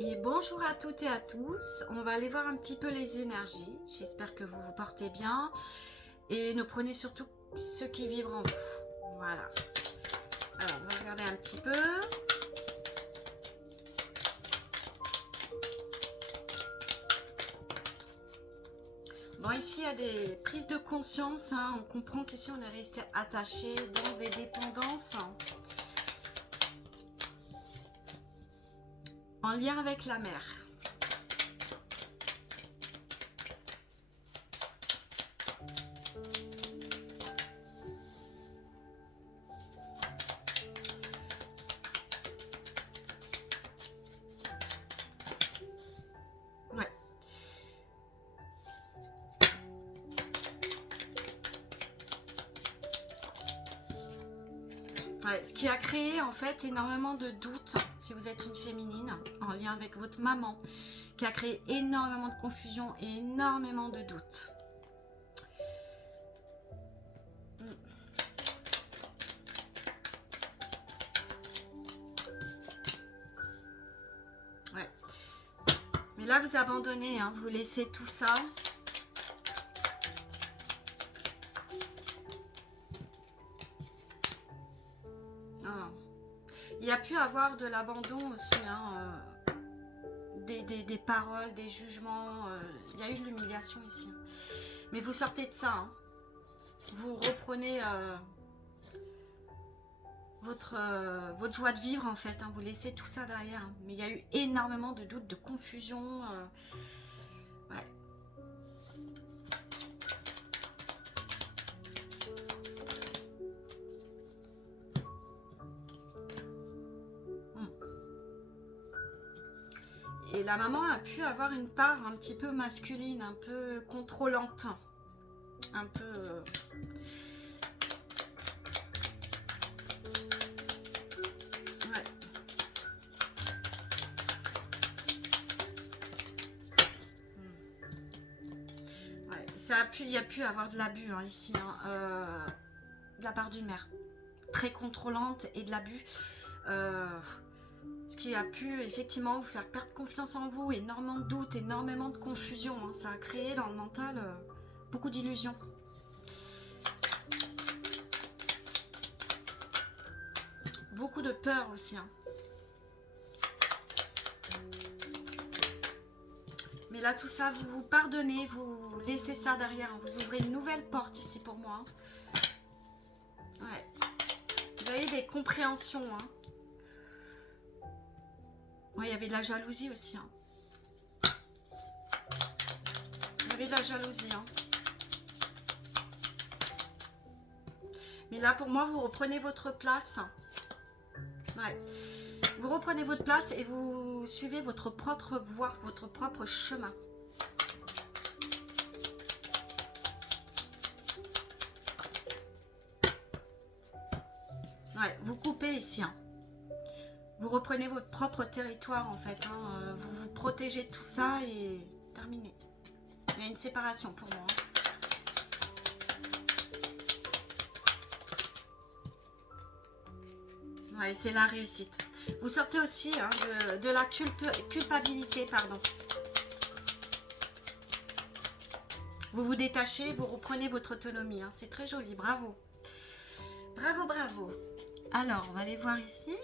Et bonjour à toutes et à tous, on va aller voir un petit peu les énergies, j'espère que vous vous portez bien et ne prenez surtout ce qui vibre en vous, voilà. Alors on va regarder un petit peu. Bon, ici il y a des prises de conscience, hein. On comprend qu'ici on est resté attaché dans des dépendances en lien avec la mer. Ouais, ce qui a créé en fait énormément de doutes, si vous êtes une féminine, en lien avec votre maman, qui a créé énormément de confusion et énormément de doutes. Ouais. Mais là vous abandonnez, hein, vous laissez tout ça. Il y a pu avoir de l'abandon aussi, hein, des paroles, des jugements. Il y a eu de l'humiliation ici. Mais vous sortez de ça. Hein. Vous reprenez votre joie de vivre en fait. Hein. Vous laissez tout ça derrière. Hein. Mais il y a eu énormément de doutes, de confusion. Ouais. Et la maman a pu avoir une part un petit peu masculine, un peu contrôlante, un peu... Ouais. Ouais. Il y a pu avoir de l'abus hein, ici, hein, de la part d'une mère. Très contrôlante et de l'abus. Ce qui a pu effectivement vous faire perdre confiance en vous, énormément de doutes, énormément de confusion. Hein. Ça a créé dans le mental beaucoup d'illusions. Beaucoup de peur aussi. Hein. Mais là, tout ça, vous vous pardonnez, vous laissez ça derrière. Hein. Vous ouvrez une nouvelle porte ici pour moi. Ouais. Vous avez des compréhensions. Hein. Ouais, il y avait de la jalousie aussi. Hein. Il y avait de la jalousie. Hein. Mais là, pour moi, vous reprenez votre place. Ouais. Vous reprenez votre place et vous suivez votre propre voie, votre propre chemin. Ouais, vous coupez ici. Hein. Vous reprenez votre propre territoire en fait. Hein. Vous vous protégez de tout ça et terminé. Il y a une séparation pour moi. Hein. Ouais, c'est la réussite. Vous sortez aussi hein, de la culpabilité, pardon. Vous vous détachez, vous reprenez votre autonomie. Hein. C'est très joli, bravo. Bravo, bravo. Alors, on va aller voir ici.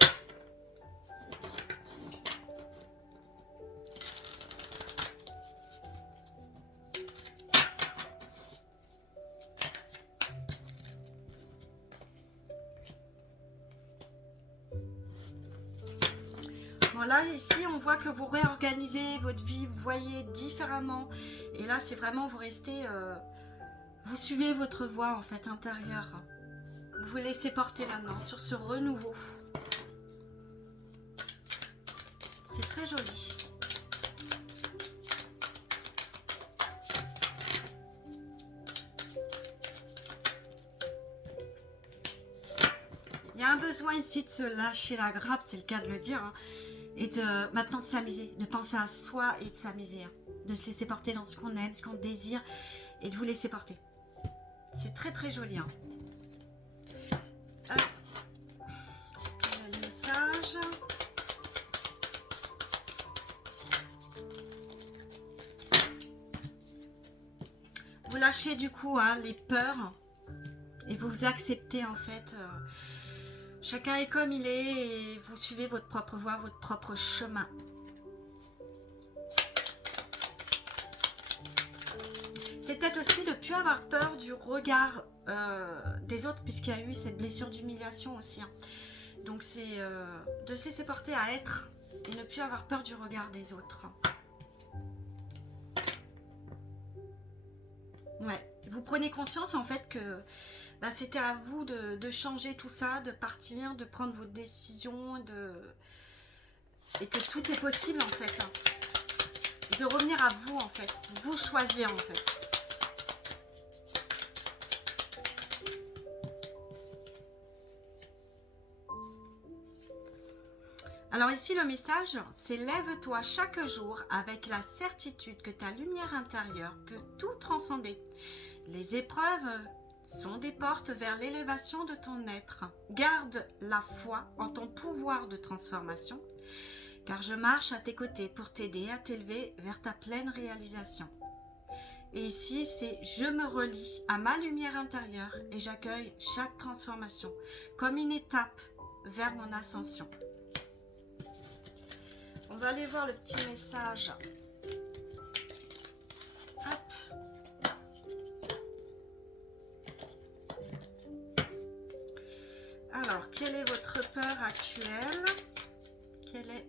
Là, ici, on voit que vous réorganisez votre vie, vous voyez différemment. Et là, c'est vraiment, vous restez... vous suivez votre voie, en fait, intérieure. Vous vous laissez porter maintenant sur ce renouveau. C'est très joli. Il y a un besoin ici de se lâcher la grappe, c'est le cas de le dire. Hein. Et maintenant de s'amuser, de penser à soi et de s'amuser, hein. De se laisser porter dans ce qu'on aime, ce qu'on désire et de vous laisser porter. C'est très très joli. Hein. Le message. vous lâchez du coup hein, les peurs et vous acceptez en fait. Chacun est comme il est et vous suivez votre propre voie, votre propre chemin. C'est peut-être aussi de ne plus avoir peur du regard des autres, puisqu'il y a eu cette blessure d'humiliation aussi. Hein. Donc c'est de se laisser porter à être et ne plus avoir peur du regard des autres. Ouais. Vous prenez conscience en fait que bah, c'était à vous de changer tout ça, de partir, de prendre votre décision, et que tout est possible en fait. Hein. De revenir à vous en fait, vous choisir en fait. Alors ici le message, c'est lève-toi chaque jour avec la certitude que ta lumière intérieure peut tout transcender. Les épreuves sont des portes vers l'élévation de ton être. Garde la foi en ton pouvoir de transformation, car je marche à tes côtés pour t'aider à t'élever vers ta pleine réalisation. Et ici, c'est je me relie à ma lumière intérieure et j'accueille chaque transformation comme une étape vers mon ascension. On va aller voir le petit message. Hop. Alors, quelle est votre peur actuelle? Quelle est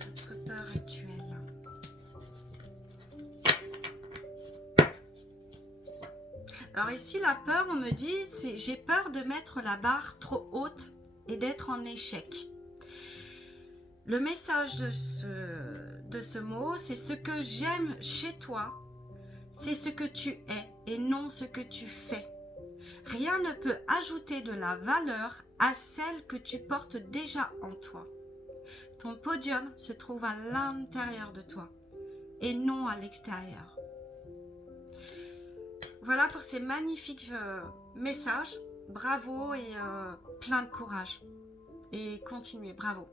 votre peur actuelle? Alors ici, la peur, on me dit, c'est j'ai peur de mettre la barre trop haute et d'être en échec. Le message de ce mot, c'est ce que j'aime chez toi, c'est ce que tu es et non ce que tu fais. Rien ne peut ajouter de la valeur à celle que tu portes déjà en toi. Ton podium se trouve à l'intérieur de toi et non à l'extérieur. Voilà pour ces magnifiques messages. Bravo et plein de courage. Et continuez, bravo.